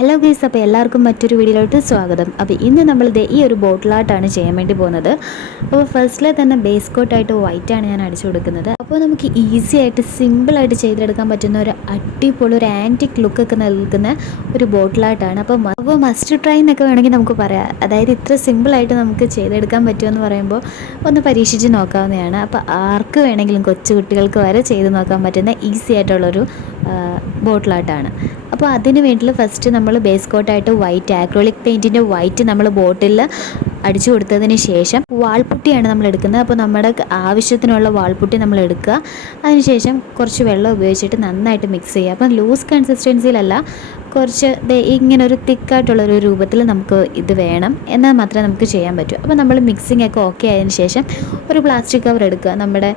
Hello guys, അപ്പോൾ എല്ലാവർക്കും മറ്റൊരു വീഡിയോയിലോട്ട് സ്വാഗതം. അപ്പോൾ ഇന്ന് നമ്മളിത് ഈ ഒരു ബോട്ടിൽ ആർട്ടാണ് ചെയ്യാൻ വേണ്ടി പോകുന്നത്. അപ്പോൾ ഫസ്റ്റിലെ തന്നെ ബേസ് കോട്ടായിട്ട് വൈറ്റാണ് ഞാൻ അടിച്ചു കൊടുക്കുന്നത്. അപ്പോൾ നമുക്ക് ഈസി ആയിട്ട് സിമ്പിളായിട്ട് ചെയ്തെടുക്കാൻ പറ്റുന്ന ഒരു അടിപൊളി ഒരു ആൻറ്റിക് ലുക്കൊക്കെ നൽകുന്ന ഒരു ബോട്ടിൽ ആർട്ടാണ്. അപ്പോൾ മസ്റ്റ് ട്രൈ എന്നൊക്കെ വേണമെങ്കിൽ നമുക്ക് പറയാം. അതായത് ഇത്ര സിമ്പിളായിട്ട് നമുക്ക് ചെയ്തെടുക്കാൻ പറ്റുമെന്ന് പറയുമ്പോൾ ഒന്ന് പരീക്ഷിച്ച് നോക്കാവുന്നതാണ്. അപ്പോൾ ആർക്ക് വേണമെങ്കിലും കൊച്ചു കുട്ടികൾക്ക് വരെ ചെയ്ത് നോക്കാൻ പറ്റുന്ന ഈസി ആയിട്ടുള്ളൊരു ബോട്ടിൽ ആർട്ടാണ്. അപ്പോൾ അതിന് വേണ്ടിയിട്ട് ഫസ്റ്റ് നമ്മൾ ബേസ് കോട്ടായിട്ട് വൈറ്റ് ആക്രിലിക് പെയിൻറ്റിൻ്റെ വൈറ്റ് നമ്മൾ ബോട്ടിലിൽ അടിച്ചു കൊടുത്തതിന് ശേഷം വാൾപുട്ടിയാണ് നമ്മൾ എടുക്കുന്നത്. അപ്പോൾ നമ്മുടെ ആവശ്യത്തിനുള്ള വാൾപുട്ടി നമ്മൾ എടുക്കുക. അതിനുശേഷം കുറച്ച് വെള്ളം ഉപയോഗിച്ചിട്ട് നന്നായിട്ട് മിക്സ് ചെയ്യുക. അപ്പം ലൂസ് കൺസിസ്റ്റൻസിയിലല്ല, കുറച്ച് ഇങ്ങനൊരു തിക്കായിട്ടുള്ളൊരു രൂപത്തിൽ നമുക്ക് ഇത് വേണം, എന്നാൽ മാത്രമേ നമുക്ക് ചെയ്യാൻ പറ്റൂ. അപ്പോൾ നമ്മൾ മിക്സിംഗ് ഒക്കെ ഓക്കെ ആയതിനു ശേഷം ഒരു പ്ലാസ്റ്റിക് കവർ എടുക്കുക. നമ്മുടെ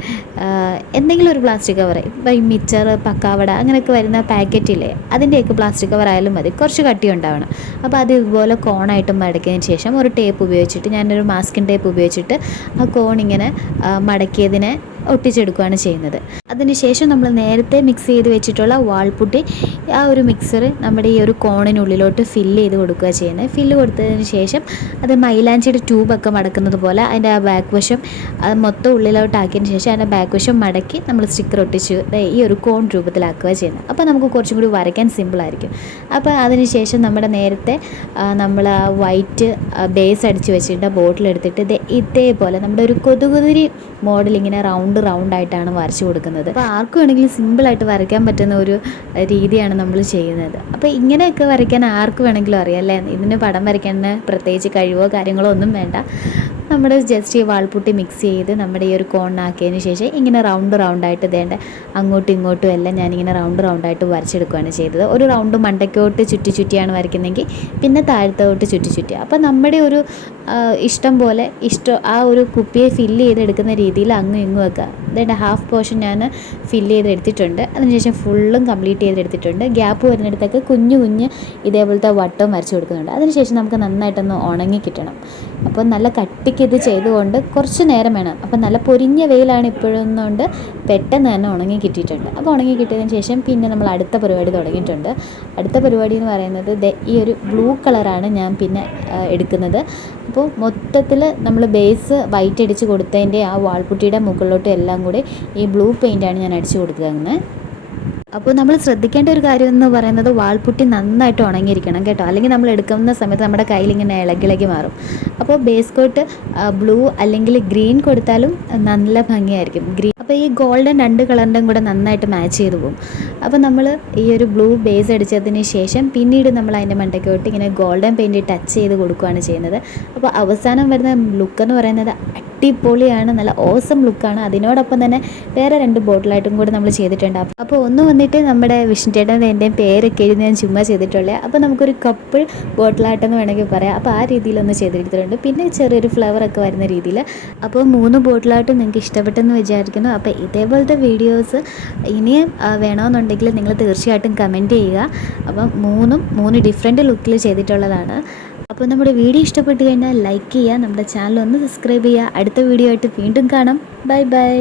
എന്തെങ്കിലും ഒരു പ്ലാസ്റ്റിക് കവർ, ഇപ്പോൾ ഈ മിച്ചർ, പക്കാവട അങ്ങനെയൊക്കെ വരുന്ന പാക്കറ്റില്ലേ, അതിൻ്റെയൊക്കെ പ്ലാസ്റ്റിക് കവർ ആയാലും മതി, കുറച്ച് കട്ടി ഉണ്ടാവണം. അപ്പോൾ അത് ഇതുപോലെ കോണായിട്ട് മടക്കിയതിന് ശേഷം ഒരു ടേപ്പ് ഉപയോഗിച്ചിട്ട്, ഞാനൊരു മാസ്കിൻ ടേപ്പ് ഉപയോഗിച്ചിട്ട് ആ കോൺ ഇങ്ങനെ മടക്കിയതിനെ ഒട്ടിച്ചെടുക്കുകയാണ് ചെയ്യുന്നത്. അതിനുശേഷം നമ്മൾ നേരത്തെ മിക്സ് ചെയ്ത് വെച്ചിട്ടുള്ള വാൾപുട്ടി ആ ഒരു മിക്സർ നമ്മുടെ ഈ ഒരു കോണിനുള്ളിലോട്ട് ഫില്ല് ചെയ്ത് കൊടുക്കുക ചെയ്യുന്നത്. ഫില്ല് കൊടുത്തതിന് ശേഷം അത് മൈലാഞ്ചിയുടെ ട്യൂബൊക്കെ മടക്കുന്നത് പോലെ അതിൻ്റെ ആ ബാക്ക് വശം അത് മൊത്തം ഉള്ളിലോട്ടാക്കിയതിന് ശേഷം അതിൻ്റെ ബാക്ക് വശം മടക്കി നമ്മൾ സ്റ്റിക്കർ ഒട്ടിച്ച് ഈ ഒരു കോൺ രൂപത്തിലാക്കുക ചെയ്യുന്നത്. അപ്പോൾ നമുക്ക് കുറച്ചും കൂടി വരയ്ക്കാൻ സിമ്പിളായിരിക്കും. അപ്പോൾ അതിനുശേഷം നമ്മുടെ നേരത്തെ നമ്മൾ ആ വൈറ്റ് ബേസ് അടിച്ച് വെച്ചിട്ട് ബോട്ടിലെടുത്തിട്ട് ഇതേപോലെ നമ്മുടെ ഒരു കൊതുകുതിരി മോഡൽ ഇങ്ങനെ റൗണ്ടായിട്ടാണ് വരച്ച് കൊടുക്കുന്നത്. അപ്പോൾ ആർക്കും വേണമെങ്കിലും സിമ്പിളായിട്ട് വരയ്ക്കാൻ പറ്റുന്ന ഒരു രീതിയാണ് നമ്മൾ ചെയ്യുന്നത്. അപ്പോൾ ഇങ്ങനെയൊക്കെ വരയ്ക്കാൻ ആർക്ക് വേണമെങ്കിലും അറിയാം അല്ലേ. ഇതിന് പടം വരയ്ക്കാൻ പ്രത്യേകിച്ച് കഴിവോ കാര്യങ്ങളോ ഒന്നും വേണ്ട. നമ്മുടെ ജസ്റ്റ് ഈ വാൾപുട്ടി മിക്സ് ചെയ്ത് നമ്മുടെ ഈ ഒരു കോണാക്കിയതിന് ശേഷം ഇങ്ങനെ റൗണ്ടായിട്ട് വേണ്ട അങ്ങോട്ടും ഇങ്ങോട്ടും എല്ലാം ഞാനിങ്ങനെ റൗണ്ടായിട്ട് വരച്ചെടുക്കുകയാണ് ചെയ്തത്. ഒരു റൗണ്ട് മണ്ടയ്ക്കോട്ട് ചുറ്റിയാണ് വരയ്ക്കുന്നതെങ്കിൽ പിന്നെ താഴത്തോട്ട് ചുറ്റി. അപ്പോൾ നമ്മുടെ ഒരു ഇഷ്ടം പോലെ ആ ഒരു കുപ്പിയെ ഫില്ല് ചെയ്തെടുക്കുന്ന രീതിയിൽ അങ്ങും ഇങ്ങും ഒക്കെ അതായത് ഹാഫ് പോർഷൻ ഞാൻ ഫില്ല് ചെയ്തെടുത്തിട്ടുണ്ട്. അതിനുശേഷം ഫുള്ളും കംപ്ലീറ്റ് ചെയ്തെടുത്തിട്ടുണ്ട്. ഗ്യാപ്പ് വരുന്നിടത്തൊക്കെ കുഞ്ഞു ഇതേപോലത്തെ വട്ടവും വരച്ച് കൊടുക്കുന്നുണ്ട്. അതിനുശേഷം നമുക്ക് നന്നായിട്ടൊന്ന് ഉണങ്ങി കിട്ടണം. അപ്പോൾ നല്ല കട്ടിക്ക് ഇത് ചെയ്തുകൊണ്ട് കുറച്ച് നേരം വേണം. അപ്പോൾ നല്ല പൊരിഞ്ഞ വെയിലാണ് ഇപ്പോഴൊന്നുകൊണ്ട് പെട്ടെന്ന് തന്നെ ഉണങ്ങി കിട്ടിയിട്ടുണ്ട്. അപ്പോൾ ഉണങ്ങി കിട്ടിയതിന് ശേഷം പിന്നെ നമ്മൾ അടുത്ത പരിപാടി തുടങ്ങിയിട്ടുണ്ട്. അടുത്ത പരിപാടി എന്ന് പറയുന്നത് ഈ ഒരു ബ്ലൂ കളറാണ് ഞാൻ പിന്നെ എടുക്കുന്നത്. അപ്പോൾ മൊത്തത്തിൽ നമ്മൾ ബേസ് വൈറ്റ് അടിച്ച് കൊടുത്തതിൻ്റെ ആ വാൾപുട്ടിയുടെ മുകളിലോട്ട് എല്ലാം കൂടി ഈ ബ്ലൂ പെയിൻ്റാണ് ഞാൻ അടിച്ചു കൊടുക്കുന്നത്. അപ്പോൾ നമ്മൾ ശ്രദ്ധിക്കേണ്ട ഒരു കാര്യം എന്ന് പറയുന്നത് വാൾപുട്ടി നന്നായിട്ട് ഉണങ്ങിയിരിക്കണം കേട്ടോ, അല്ലെങ്കിൽ നമ്മൾ എടുക്കുന്ന സമയത്ത് നമ്മുടെ കയ്യിലിങ്ങനെ ഇളകി മാറും. അപ്പോൾ ബേസ് കോട്ട് ബ്ലൂ അല്ലെങ്കിൽ ഗ്രീൻ കൊടുത്താലും നല്ല ഭംഗിയായിരിക്കും. അപ്പോൾ ഈ ഗോൾഡൻ രണ്ട് കളറിൻ്റെയും കൂടെ നന്നായിട്ട് മാച്ച് ചെയ്ത് പോകും. അപ്പോൾ നമ്മൾ ഈ ഒരു ബ്ലൂ ബേസ് അടിച്ചതിന് ശേഷം പിന്നീട് നമ്മൾ അതിൻ്റെ മണ്ടയ്ക്കോട്ട് ഇങ്ങനെ ഗോൾഡൻ പെയിൻറ്റ് ടച്ച് ചെയ്ത് കൊടുക്കുകയാണ് ചെയ്യുന്നത്. അപ്പോൾ അവസാനം വരുന്ന ലുക്കെന്ന് പറയുന്നത് അടിപൊളിയാണ്, നല്ല ഓസം ലുക്കാണ്. അതിനോടൊപ്പം തന്നെ വേറെ 2 ബോട്ടിലായിട്ടും കൂടി നമ്മൾ ചെയ്തിട്ടുണ്ട്. അപ്പോൾ ഒന്ന് വന്നിട്ട് നമ്മുടെ വിഷ്ണുചേട്ടൻ്റെ എൻ്റെയും പേരൊക്കെ എഴുതി ഞാൻ ചുമ്മാ ചെയ്തിട്ടുള്ളത്. അപ്പോൾ നമുക്കൊരു കപ്പിൾ ബോട്ടിലായിട്ടെന്ന് വേണമെങ്കിൽ പറയാം. അപ്പോൾ ആ രീതിയിലൊന്ന് ചെയ്തെടുത്തിട്ടുണ്ട്. പിന്നെ ചെറിയൊരു ഫ്ലവറൊക്കെ വരുന്ന രീതിയിൽ. അപ്പോൾ 3 ബോട്ടിലായിട്ട് നിങ്ങൾക്ക് ഇഷ്ടപ്പെട്ടെന്ന് വിചാരിക്കുന്നു. അപ്പോൾ ഇതേപോലത്തെ വീഡിയോസ് ഇനിയും വേണമെന്നുണ്ടെങ്കിൽ നിങ്ങൾ തീർച്ചയായിട്ടും കമൻറ്റ് ചെയ്യുക. അപ്പം 3 ഡിഫറെൻറ്റ് ലുക്കിൽ ചെയ്തിട്ടുള്ളതാണ്. അപ്പോൾ നമ്മുടെ വീഡിയോ ഇഷ്ടപ്പെട്ട് കഴിഞ്ഞാൽ ലൈക്ക് ചെയ്യുക, നമ്മുടെ ചാനൽ ഒന്ന് സബ്സ്ക്രൈബ് ചെയ്യുക. അടുത്ത വീഡിയോ ആയിട്ട് വീണ്ടും കാണാം. ബൈ.